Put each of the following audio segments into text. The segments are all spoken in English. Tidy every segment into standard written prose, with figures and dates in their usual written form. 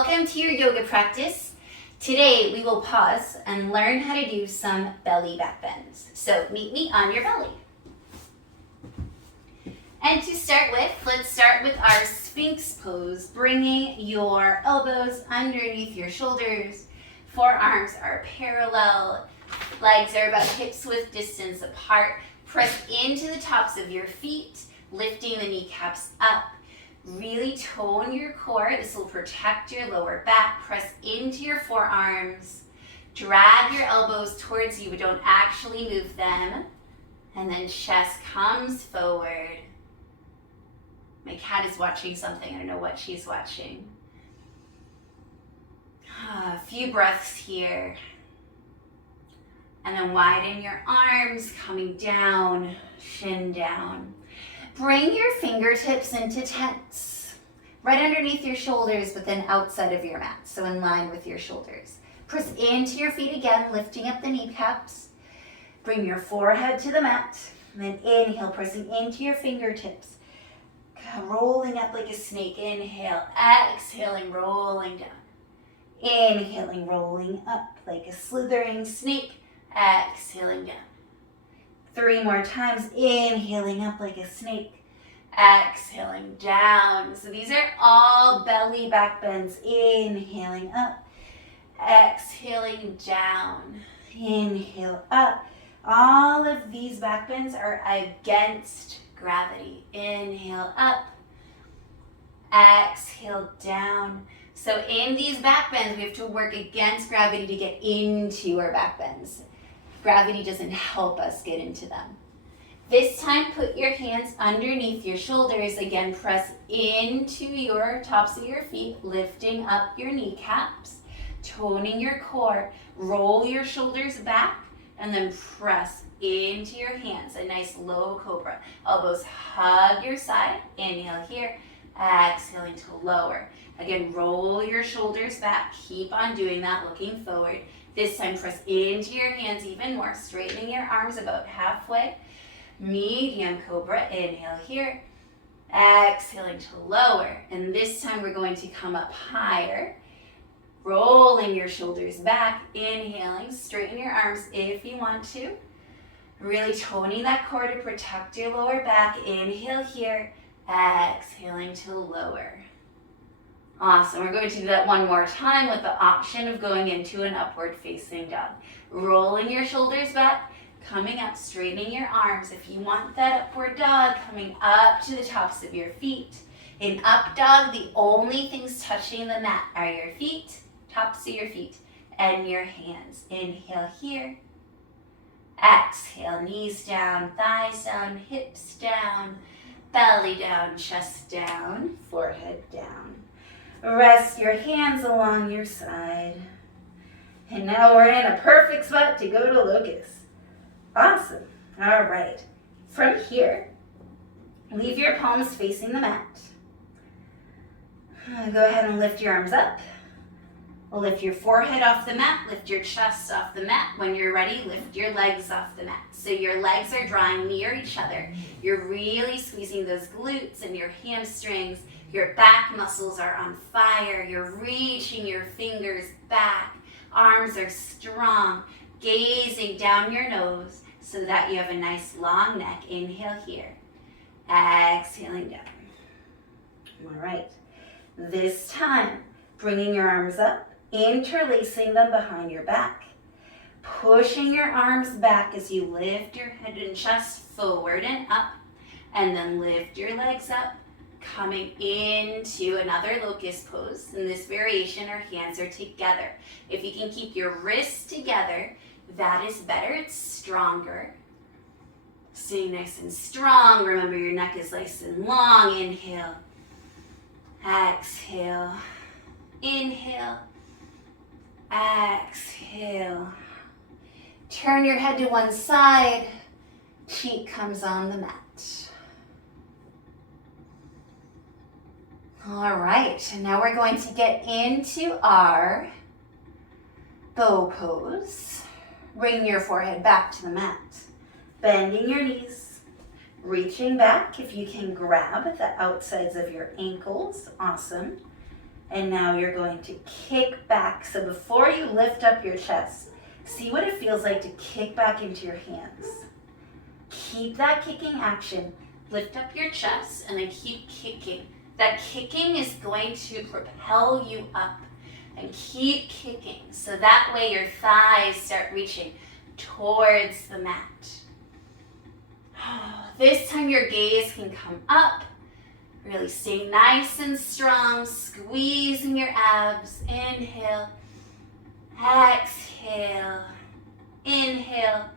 Welcome to your yoga practice. Today we will pause and learn how to do some belly back bends. So meet me on your belly. And to start with, let's start with our Sphinx Pose, bringing your elbows underneath your shoulders. Forearms are parallel, legs are about hips width distance apart. Press into the tops of your feet, lifting the kneecaps up. Really tone your core. This will protect your lower back. Press into your forearms. Drag your elbows towards you, but don't actually move them. And then chest comes forward. My cat is watching something. I don't know what she's watching. A few breaths here. And then widen your arms, coming down, shin down. Bring your fingertips into tense, right underneath your shoulders, but then outside of your mat, so in line with your shoulders. Press into your feet again, lifting up the kneecaps. Bring your forehead to the mat, and then inhale, pressing into your fingertips. Rolling up like a snake. Inhale, exhaling, rolling down. Inhaling, rolling up like a slithering snake. Exhaling down. 3 more times. Inhaling up like a snake. Exhaling down. So these are all belly back bends. Inhaling up. Exhaling down. Inhale up. All of these back bends are against gravity. Inhale up. Exhale down. So in these back bends, we have to work against gravity to get into our back bends. Gravity doesn't help us get into them. This time, put your hands underneath your shoulders. Again, press into your tops of your feet, lifting up your kneecaps, toning your core. Roll your shoulders back, and then press into your hands. A nice low cobra. Elbows hug your side. Inhale here. Exhaling to lower. Again, roll your shoulders back. Keep on doing that, looking forward. This time, press into your hands even more, straightening your arms about halfway. Medium cobra, inhale here. Exhaling to lower. And this time, we're going to come up higher. Rolling your shoulders back, inhaling. Straighten your arms if you want to. Really toning that core to protect your lower back. Inhale here. Exhaling to lower. Awesome. We're going to do that one more time with the option of going into an upward facing dog. Rolling your shoulders back, coming up, straightening your arms. If you want that upward dog, coming up to the tops of your feet. In up dog, the only things touching the mat are your feet, tops of your feet, and your hands. Inhale here. Exhale, knees down, thighs down, hips down, belly down, chest down, forehead down. Rest your hands along your side. And now we're in a perfect spot to go to Locust. Awesome. All right. From here, leave your palms facing the mat. Go ahead and lift your arms up. Lift your forehead off the mat. Lift your chest off the mat. When you're ready, lift your legs off the mat. So your legs are drawing near each other. You're really squeezing those glutes and your hamstrings. Your back muscles are on fire. You're reaching your fingers back. Arms are strong. Gazing down your nose so that you have a nice long neck. Inhale here. Exhaling down. All right. This time, bringing your arms up, interlacing them behind your back. Pushing your arms back as you lift your head and chest forward and up. And then lift your legs up. Coming into another locust pose. In this variation, our hands are together. If you can keep your wrists together, that is better. It's stronger. Staying nice and strong. Remember, your neck is nice and long. Inhale. Exhale. Inhale. Exhale. Turn your head to one side. Cheek comes on the mat. All right, and now we're going to get into our bow pose. Bring your forehead back to the mat. Bending your knees, reaching back. If you can grab the outsides of your ankles, awesome. And now you're going to kick back. So before you lift up your chest, see what it feels like to kick back into your hands. Keep that kicking action. Lift up your chest and then keep kicking. That kicking is going to propel you up. And keep kicking. So that way your thighs start reaching towards the mat. This time your gaze can come up. Really stay nice and strong, squeezing your abs. Inhale, exhale, inhale,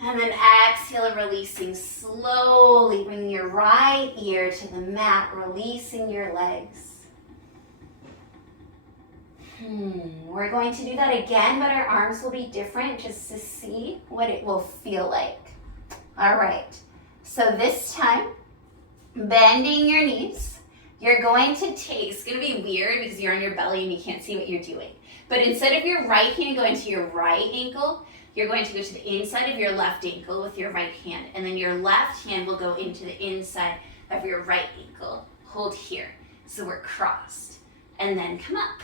and then exhale, releasing slowly. Bring your right ear to the mat, releasing your legs. We're going to do that again, but our arms will be different just to see what it will feel like. All right, so this time, bending your knees, you're going to take, it's going to be weird because you're on your belly and you can't see what you're doing. But instead of your right hand going to your right ankle, you're going to go to the inside of your left ankle with your right hand. And then your left hand will go into the inside of your right ankle. Hold here. So we're crossed. And then come up.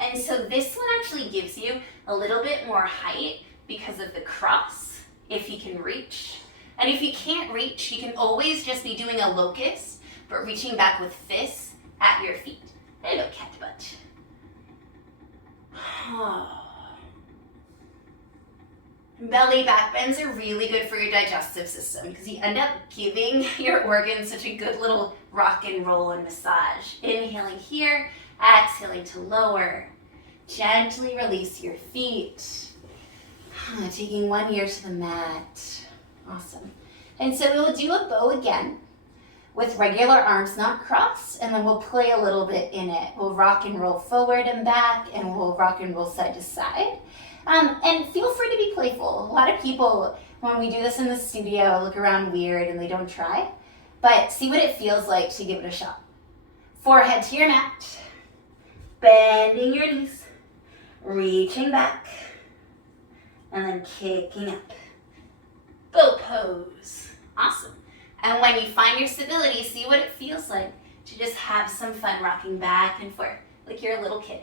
And so this one actually gives you a little bit more height because of the cross, if you can reach. And if you can't reach, you can always just be doing a locust, but reaching back with fists at your feet. Hello, cat butt. Belly back bends are really good for your digestive system because you end up giving your organs such a good little rock and roll and massage. Inhaling here, exhaling to lower. Gently release your feet. Taking one ear to the mat. Awesome. And so we'll do a bow again with regular arms not crossed, and then we'll play a little bit in it. We'll rock and roll forward and back, and we'll rock and roll side to side. And feel free to be playful. A lot of people, when we do this in the studio, look around weird and they don't try. But see what it feels like to give it a shot. Forehead to your mat. Bending your knees. Reaching back. And then kicking up. Bow pose. Awesome. And when you find your stability, see what it feels like to just have some fun rocking back and forth like you're a little kid.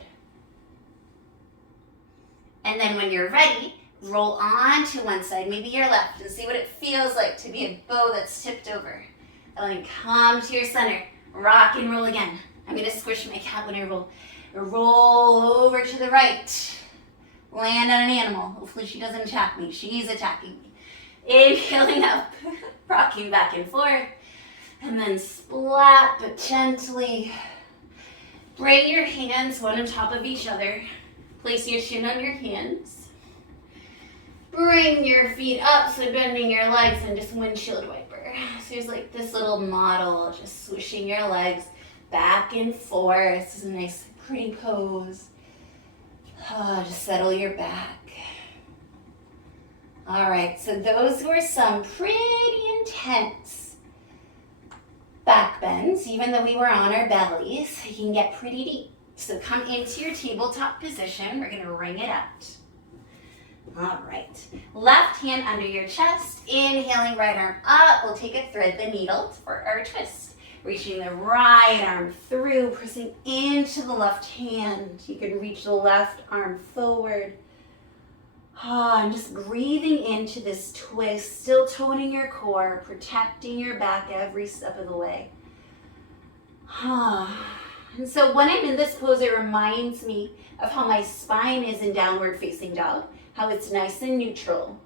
And then when you're ready, roll on to one side, maybe your left, and see what it feels like to be a bow that's tipped over. And then come to your center, rock and roll again. I'm gonna squish my cat when I roll. Roll over to the right. Land on an animal. Hopefully she doesn't attack me. She's attacking me. Inhaling up, rocking back and forth. And then splat, but gently. Bring your hands one on top of each other. Place your chin on your hands. Bring your feet up, so bending your legs and just windshield wiper. So there's like this little model, just swishing your legs back and forth. This is a nice, pretty pose. Just settle your back. All right, so those were some pretty intense back bends. Even though we were on our bellies, you can get pretty deep. So come into your tabletop position. We're gonna ring it out. All right, left hand under your chest. Inhaling, right arm up. We'll take a thread the needle for our twist. Reaching the right arm through, pressing into the left hand. You can reach the left arm forward. And just breathing into this twist, still toning your core, protecting your back every step of the way. And so when I'm in this pose, it reminds me of how my spine is in downward facing dog, how it's nice and neutral.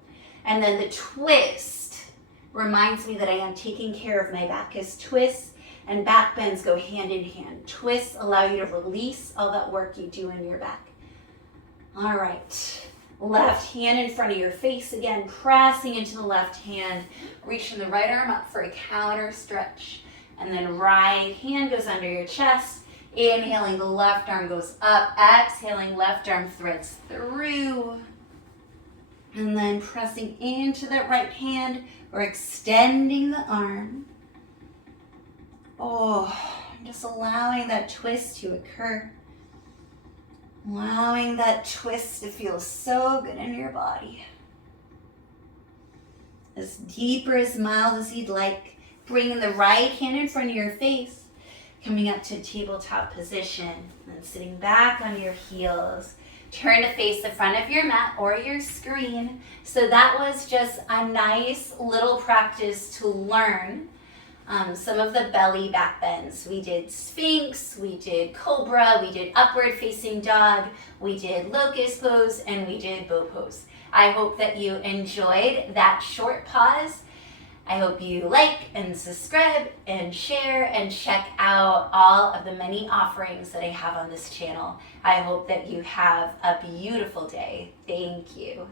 And then the twist reminds me that I am taking care of my back, as twists and back bends go hand in hand. Twists allow you to release all that work you do in your back. All right, left hand in front of your face again, pressing into the left hand, reaching the right arm up for a counter stretch. And then right hand goes under your chest. Inhaling, the left arm goes up. Exhaling, left arm threads through. And then pressing into that right hand, or extending the arm. Just allowing that twist to occur. Allowing that twist to feel so good in your body. As deep or as mild as you'd like. Bringing the right hand in front of your face. Coming up to tabletop position, and then sitting back on your heels. Turn to face the front of your mat or your screen. So that was just a nice little practice to learn some of the belly back bends. We did Sphinx, we did Cobra, we did upward facing dog, we did Locust Pose, and we did bow pose. I hope that you enjoyed that short pause. I hope you like and subscribe and share and check out all of the many offerings that I have on this channel. I hope that you have a beautiful day. Thank you.